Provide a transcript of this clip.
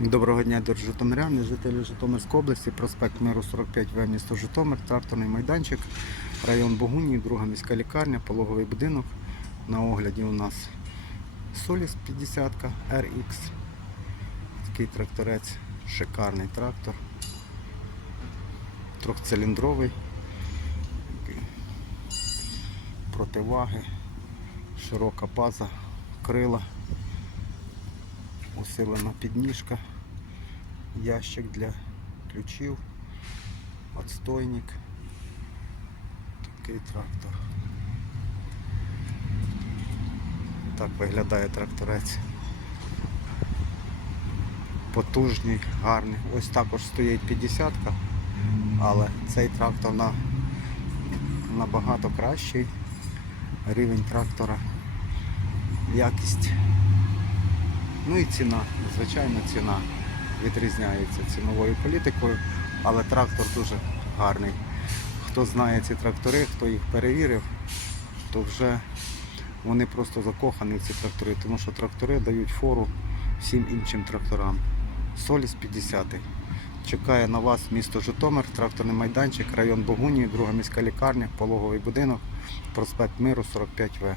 Доброго дня, дорогі житомиряни, жителі Житомирської області, проспект Миру 45В, місто Житомир, тракторний майданчик, район Богунії, друга міська лікарня, пологовий будинок. На огляді у нас Соліс 50 RX. Такий тракторець, шикарний трактор. Трьохциліндровий. Противаги, широка база, крила усилена підніжка, ящик для ключів, отстойник. Такий трактор. Так виглядає тракторець. Потужний, гарний. Ось також стоїть 50 але цей трактор на, набагато кращий. Рівень трактора, якість Ну і ціна, звичайно, ціна відрізняється ціновою політикою, але трактор дуже гарний. Хто знає ці трактори, хто їх перевірив, то вже вони просто закохані в ці трактори, тому що трактори дають фору всім іншим тракторам. Соліс 50. Чекає на вас місто Житомир, тракторний майданчик, район Богунії, друга міська лікарня, пологовий будинок, проспект Миру 45В.